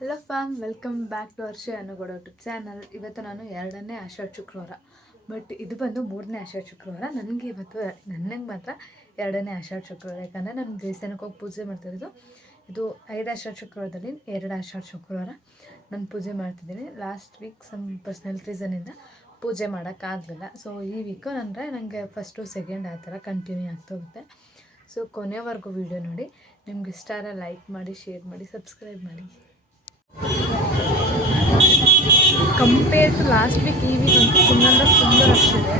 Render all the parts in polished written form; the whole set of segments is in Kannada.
Hello fam, welcome back to Varsha ಅನ್ನೋಗೌಡ ಯೂಟ್ಯೂಬ್ ಚಾನಲ್. ಇವತ್ತು ನಾನು 2ನೇ ಆಷಾಢ ಶುಕ್ರವಾರ, ಬಟ್ ಇದು ಬಂದು 3ನೇ ಆಷಾಢ ಶುಕ್ರವಾರ. ನನಗೆ ಇವತ್ತು ನನಗೆ ಮಾತ್ರ 2ನೇ ಆಷಾಢ ಶುಕ್ರವಾರ, ಯಾಕಂದರೆ ನಾನು ದೇವಸ್ಥಾನಕ್ಕೆ ಹೋಗಿ ಪೂಜೆ ಮಾಡ್ತಾಯಿದ್ದು. ಇದು 5 ಆಷಾಢ ಶುಕ್ರವಾರದಲ್ಲಿ 2 ಆಷಾಢ ಶುಕ್ರವಾರ ನಾನು ಪೂಜೆ ಮಾಡ್ತಿದ್ದೀನಿ. ಲಾಸ್ಟ್ ವೀಕ್ ಸಮ್ ಪರ್ಸ್ನಲ್ ರೀಸನಿಂದ ಪೂಜೆ ಮಾಡೋಕ್ಕಾಗಲಿಲ್ಲ. ಸೊ ಈ ವೀಕು ನನಗೆ ಫಸ್ಟು ಸೆಕೆಂಡ್ ಆ ಥರ ಕಂಟಿನ್ಯೂ ಆಗ್ತಾ ಹೋಗುತ್ತೆ. ಸೊ ಕೊನೆವರೆಗೂ ವೀಡಿಯೋ ನೋಡಿ. ನಿಮ್ಗೆ ಇಷ್ಟ ಆದರೆ ಲೈಕ್ ಮಾಡಿ, ಶೇರ್ ಮಾಡಿ, ಸಬ್ಸ್ಕ್ರೈಬ್ ಮಾಡಿ. ಕಂಪೇರ್ ಟು ಲಾಸ್ಟ್ ವೀಕ್ ಈ ವೀಕ್ ಅಂತೂ ಫುಲ್ ರಶ್ ಇದೆ.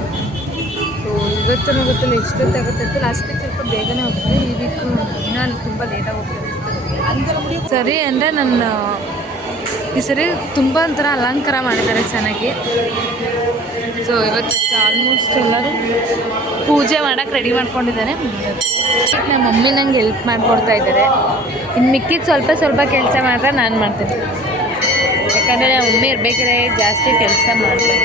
ಸೊ ಇವತ್ತು ಗೊತ್ತಿಲ್ಲ ಎಷ್ಟೊತ್ತಾಗುತ್ತೆ. ಲಾಸ್ಟ್ ವೀಕ್ ಸ್ವಲ್ಪ ಬೇಗನೆ ಹೋಗ್ತದೆ, ಈ ವೀಕು ಇನ್ನೂ ತುಂಬ ಲೇಟಾಗಿ ಹೋಗ್ತದೆ. ಸರಿ ಅಂದರೆ ನನ್ನ ಈ ಸರಿ ತುಂಬ ಒಂಥರ ಅಲಂಕಾರ ಮಾಡಿದ್ದಾರೆ ಚೆನ್ನಾಗಿ. ಸೊ ಇವತ್ತು ಆಲ್ಮೋಸ್ಟ್ ಎಲ್ಲರೂ ಪೂಜೆ ಮಾಡೋಕ್ಕೆ ರೆಡಿ ಮಾಡ್ಕೊಂಡಿದ್ದಾರೆ. ನಮ್ಮ ಮಮ್ಮಿ ನಂಗೆ ಹೆಲ್ಪ್ ಮಾಡಿಕೊಡ್ತಾ ಇದ್ದಾರೆ. ಇನ್ನು ಮಿಕ್ಕಿದ ಸ್ವಲ್ಪ ಕೆಲಸ ಮಾತ್ರ ನಾನು ಮಾಡ್ತೀನಿ, ಯಾಕಂದರೆ ನಮ್ಮ ಮಮ್ಮಿ ಇರಬೇಕಾದ್ರೆ ಜಾಸ್ತಿ ಕೆಲಸ ಮಾಡ್ತಾರೆ.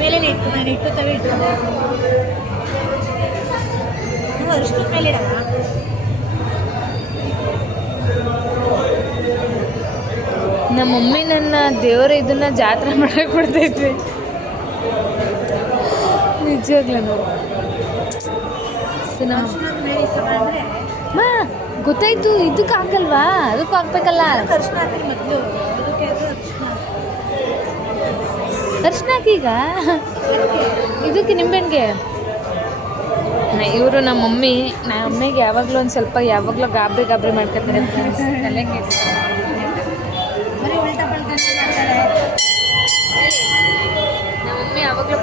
ಮೇಲೆ ಇಟ್ಟು ನಾನು ಇಟ್ಟು ತವೆ ಇಟ್ಟು ಅಷ್ಟು ಮೇಲೆ ಇಡಲ್ಲ. ನಮ್ಮ ಮಮ್ಮಿ ನನ್ನ ದೇವರ ಇದನ್ನ ಜಾತ್ರೆ ಮಾಡಕ್ಕೆ ಕೊಡ್ತೈದ್ವಿ. ನಿಜವಾಗ್ಲೂ ಗೊತ್ತಾಯ್ತು. ಇದಕ್ಕೆ ಹಾಕಲ್ವಾ? ಅದಕ್ಕೂ ಹಾಕ್ಬೇಕಲ್ಲ. ಅರ್ಶಿನ ಹಾಕಿ ಈಗ ಇದಕ್ಕೆ ನಿಂಬೆಹಣ್ಣಿಗೆ. ಇವರು ನಮ್ಮ ಮಮ್ಮಿಗೆ ಯಾವಾಗಲೂ ಒಂದು ಸ್ವಲ್ಪ ಗಾಬರಿ ಮಾಡ್ಕೊತಾರೆ. ತಲೆ ನಮ್ಮಮ್ಮಿ ಯಾವಾಗಲೂ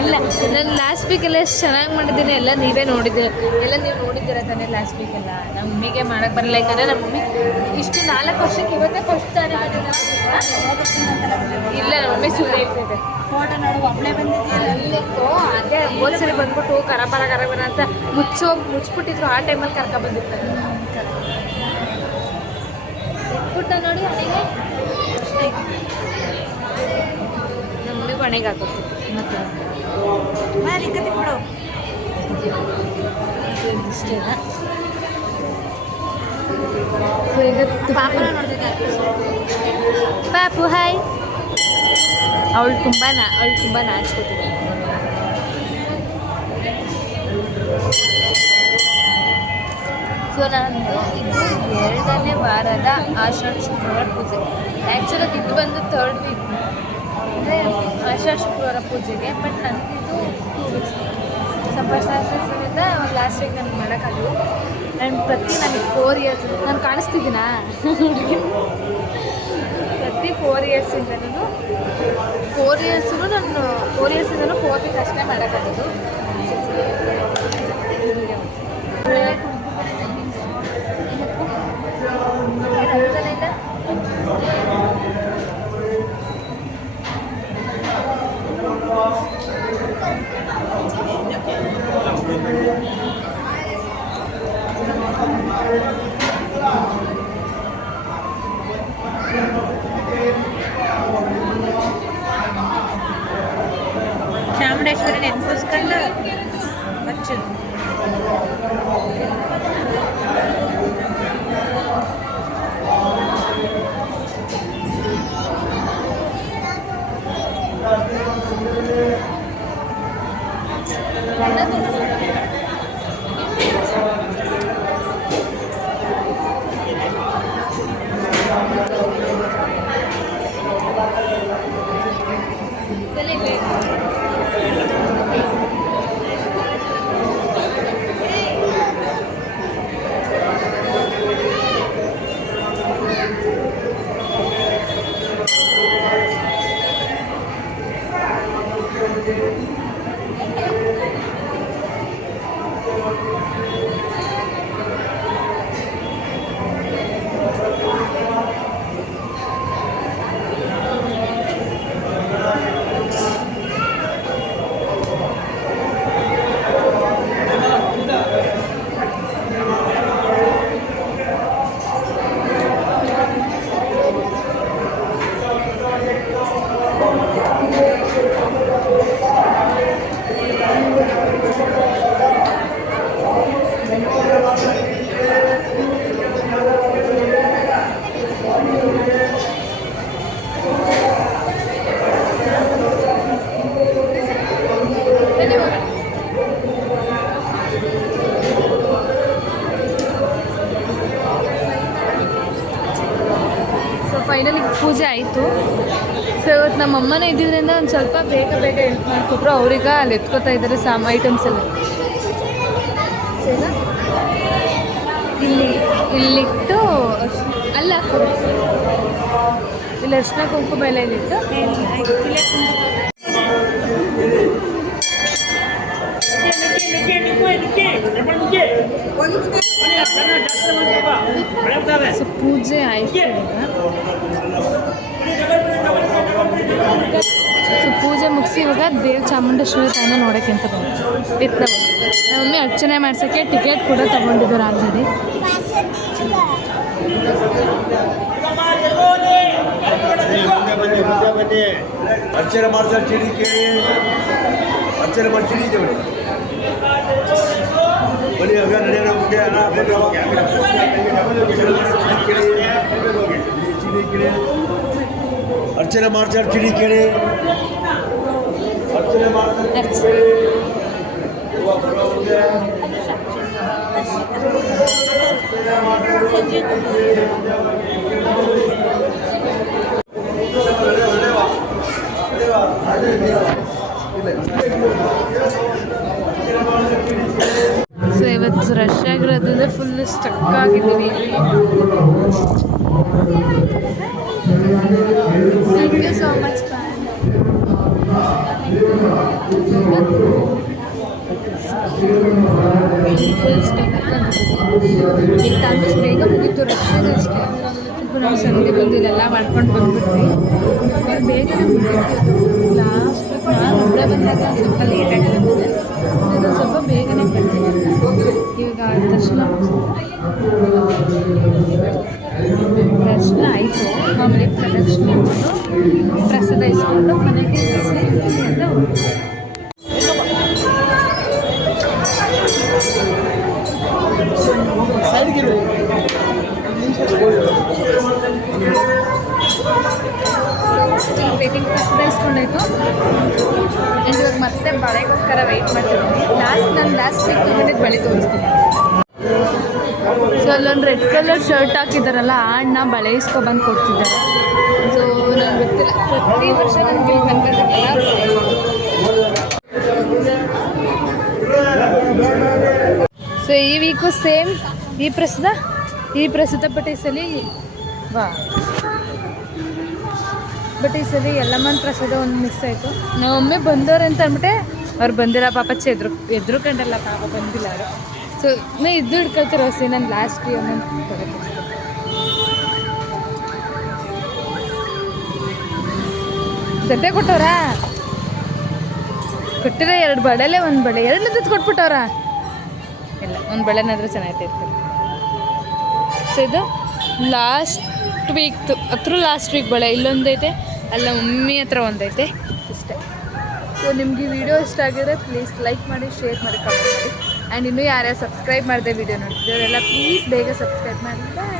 ಇಲ್ಲ. ನಾನು ಲಾಸ್ಟ್ ವೀಕೆಲ್ಲ ಎಷ್ಟು ಚೆನ್ನಾಗಿ ಮಾಡಿದ್ದೀನಿ, ಎಲ್ಲ ನೀವೇ ನೋಡಿದ್ದೀರ. ಎಲ್ಲ ನೀವು ನೋಡಿದ್ದೀರ ತಾನೇ ಲಾಸ್ಟ್ ವೀಕೆಲ್ಲ. ನಮ್ಮ ಮಮ್ಮಿಗೆ ಮಾಡೋಕ್ಕೆ ಬರಲ್ಲ, ಯಾಕಂದರೆ ನಮ್ಮ ಮಮ್ಮಿ ಇಷ್ಟು 4 ವರ್ಷಕ್ಕೆ ಇವತ್ತೇ ಫಸ್ಟ್ ತಾನೇ ಮಾಡಿಲ್ಲ. ನಮ್ಮ ಮಮ್ಮಿ ಸುಳ್ಳು ಹೇಳ್ತಿದೆ. ಫೋಟೋ ನೋಡು, ಒಬ್ಬಳೇ ಬಂದಿದ್ದೀಯೋ ಅದೇ ಹೋದ್ಸರಿ ಬಂದ್ಬಿಟ್ಟು ಕರಬರ ಅಂತ ಮುಚ್ಚಿಬಿಟ್ಟಿದ್ರು. ಆ ಟೈಮಲ್ಲಿ ಕರ್ಕೊಬಂದಿರ್ತಾರೆ. ಪುಟ್ಟ ನೋಡಿ ಹಣೆಗೆ ನಮ್ಮಿ ಕೊನೆಗೆ ಹಾಕೋದು ಮತ್ತೆ ಇಷ್ಟೇನಾ. ಪಾಪು ಹಾಯ್. ಅವಳು ತುಂಬ ನಾಚ್ಕೋತಿದ್ದೆ. ಸೊ ನಂದು ಇದು 2ನೇ ವಾರದ ಆಷಾಢ ಶುಕ್ರವಾರ ಪೂಜೆ. ಆ್ಯಕ್ಚುಲಾಗಿ ಇದು ಬಂದು 3rd ವೀಕ್ ಅಂದರೆ ಆಷಾಢ ಶುಕ್ರವಾರ ಪೂಜೆಗೆ. ಬಟ್ ನನಗಿದು 2 ವೀಕ್ಸ್ ಸಂಪರ್ಕದಿಂದ ಲಾಸ್ಟ್ ವೀಕ್ ನನಗೆ ಮಾಡೋಕ್ಕಾಗಲ್ಲ. ನನಗೆ 4 ಇಯರ್ಸ್ ನಾನು ಕಾಣಿಸ್ತಿದ್ದೀನಾ ಪ್ರತಿ 4 ಇಯರ್ಸಿಂದ ನಾನು 4 ಇಯರ್ಸಿಂದನೂ 4 ವೀಕ್ ಅಷ್ಟೇ ಮಾಡೋಕ್ಕಾಗೋದು. ಚಾಮುಂಡೇಶ್ವರಿ ನೆನಪಿಸ್ಕೊಂಡು ಹಚ್ಚು. ಫೈನಲಿ ಪೂಜೆ ಆಯಿತು. ಸೊ ಇವತ್ತು ನಮ್ಮ ಅಮ್ಮನೇ ಇದ್ದಿದ್ದರಿಂದ ಒಂದು ಸ್ವಲ್ಪ ಬೇಗ ಹೆಲ್ಪ್ ಮಾಡಿಕೊಟ್ರು. ಅವ್ರಿಗೆ ಅಲ್ಲಿ ಎತ್ಕೋತಾ ಇದ್ದಾರೆ ಐಟಮ್ಸ್ ಎಲ್ಲ. ಸೊ ಈಗ ಇಲ್ಲಿಟ್ಟು ಅಲ್ಲ ಇಲ್ಲಿ ಅರ್ಶಿನ ಕುಂಕುಮ ಎಲ್ಲ ಇಲ್ಲಿಟ್ಟು ಸೊ ಪೂಜೆ ಆಯಿತು. ಸೊ ಪೂಜೆ ಮುಗಿಸಿ ಇವಾಗ ದೇವ್ ಚಾಮುಂಡೇಶ್ವರಿ ತಾಯಿನ ನೋಡೋಕ್ಕೆ ಅಂತ ಬಂದು ನಮ್ಮ ಮಮ್ಮಿ ಅರ್ಚನೆ ಮಾಡ್ಸೋಕ್ಕೆ ಟಿಕೆಟ್ ಕೂಡ ತಗೊಂಡಿದ್ದಾರೆ ಆಲ್ರೆಡಿ. ಅರ್ಚನೆ ಮಾಡ್ಸೋ ಚಿಡಿ ಕೇಳಿ ಅರ್ಚನೆ ಮಾಡಿ ಚಿಡಿ ಇದೆ ಬನ್ನಿ ಆಗ ನಡೆಯೋಣ ಮುಂದೆ ಚಿಡಿ ಕೇಳಿ ಅರ್ಚನೆ ಮಾಡ್ಸೋ ಚಿಡಿ ಕೇಳಿ ಅರ್ಚನೆ ಮಾಡ್ಸೋ ಸೊ ಇವತ್ತು ರಶ್ ಆಗಿರೋದ್ರಿಂದ ಫುಲ್ ಸ್ಟಕ್ ಆಗಿದ್ದೀವಿ. Thank you so much. Full stuck ಈಗ ತಾಂಬಸ್ ಬೇಗ ಮುಗೀತು, ರಶ್ ಇದೆ ಅಷ್ಟೇ. ಸ್ವಲ್ಪ ನಾವು ಸಂಡೆ ಬಂದಿದ್ದೆಲ್ಲ ಮಾಡ್ಕೊಂಡು ಬಂದ್ಬಿಟ್ವಿ. ಬೇಗನೆ ಮುಗೀತು. ಲಾಸ್ಟ್ ನಾನು ಒಬ್ಬರೇ ಬಂದಾಗ ಸ್ವಲ್ಪ ಲೇಟಾಗಿ ಬಂದಿದೆ. ಇದೊಂದು ಸ್ವಲ್ಪ ಬೇಗನೆ ಬರ್ತೀನಿ. ಇವಾಗ ದರ್ಶನ ಆಯಿತು. ಮಾಮೂಲಿ ಪ್ರದಕ್ಷಿಣೆ ಮಾಡಿಕೊಂಡು ಪ್ರಸಾದ ಇಸ್ಕೊಂಡು ಮನೆಗೆ ಅಂತ ಹೋಗ್ತೀವಿ. ಸ್ಟಿಲ್ ವೇಟಿಂಗ್ ಪ್ರಸಾದ ಇಸ್ಕೊಂಡಾಯ್ತು. ಆ್ಯಂಡ್ ಇವಾಗ ಮತ್ತೆ ಬಳೆಗೋಸ್ಕರ ವೆಯ್ಟ್ ಮಾಡ್ತಿದ್ದೀನಿ. ನಾನು ಲಾಸ್ಟ್ ವೀಕ್ ತೊಗೊಂಡಿದ್ದು ಬಳೆ ತೋರಿಸ್ತೀನಿ. ಸೊ ಅಲ್ಲೊಂದು ರೆಡ್ ಕಲರ್ ಶರ್ಟ್ ಹಾಕಿದ್ದಾರಲ್ಲ ಆ ಅಣ್ಣ ಬಳೆ ಇಸ್ಕೊಬಂದು ಕೊಡ್ತಿದ್ದಾರೆ. ಸೊ ನಾನು ಗೊತ್ತಿಲ್ಲ, ಪ್ರತಿ ವರ್ಷ ನನಗೆ ಇಲ್ಲಿ ಬಂದಿರಬೇಕಲ್ಲ. ಸೊ ಈ ವೀಕು ಸೇಮ್ ಈ ಪ್ರಸಿದ್ಧ ಬಟ್ ಈ ಸಲ ಎಲ್ಲಮ್ಮನ ಪ್ರಸಾದ ಒಂದು ಮಿಸ್ ಆಯಿತು. ನಾವೊಮ್ಮೆ ಬಂದವ್ರು ಅಂತ ಅಂದ್ಬಿಟ್ಟೆ ಅವ್ರು ಬಂದಿಲ್ಲ. ಪಾಪಚ್ಚೆ ಎದ್ರು ಕಂಡಲ್ಲ, ಪಾಪ ಬಂದಿಲ್ಲ ಅವರು. ಸೊ ನಾ ಇದ್ದು ಹಿಡ್ಕೊಳ್ತಾರೆ ಹೊಸ ನಾನು ಲಾಸ್ಟ್ ಜೊತೆ ಕೊಟ್ಟವ್ರಾ ಕೊಟ್ಟಿರೋ 2 ಬಳೆಲೆ ಒಂದು ಬಳೆ 2 ಕೊಟ್ಬಿಟ್ಟವ್ರ ಇಲ್ಲ, ಒಂದು ಬಳೆನಾದರೂ ಚೆನ್ನಾಗಿರ್ತೈತೆ. ಸೊ ಇದು ಲಾಸ್ಟ್ ವೀಕ್ ಬಳೆ ಇಲ್ಲೊಂದೈತೆ, ಅಲ್ಲ ಮಮ್ಮಿ ಹತ್ರ ಒಂದೈತೆ ಇಷ್ಟೇ. ಸೊ ನಿಮ್ಗೆ ಈ ವಿಡಿಯೋ ಇಷ್ಟ ಆಗಿದ್ರೆ ಪ್ಲೀಸ್ ಲೈಕ್ ಮಾಡಿ, ಶೇರ್ ಮಾಡಿ, ಕಮೆಂಟ್ ಮಾಡಿ. ಆ್ಯಂಡ್ ಇನ್ನೂ ಯಾರ್ಯಾರು ಸಬ್ಸ್ಕ್ರೈಬ್ ಮಾಡಿದೆ ವಿಡಿಯೋ ನೋಡ್ತಿದ್ದವರೆಲ್ಲ ಪ್ಲೀಸ್ ಬೇಗ ಸಬ್ಸ್ಕ್ರೈಬ್ ಮಾಡಿ. ಬಾಯ್.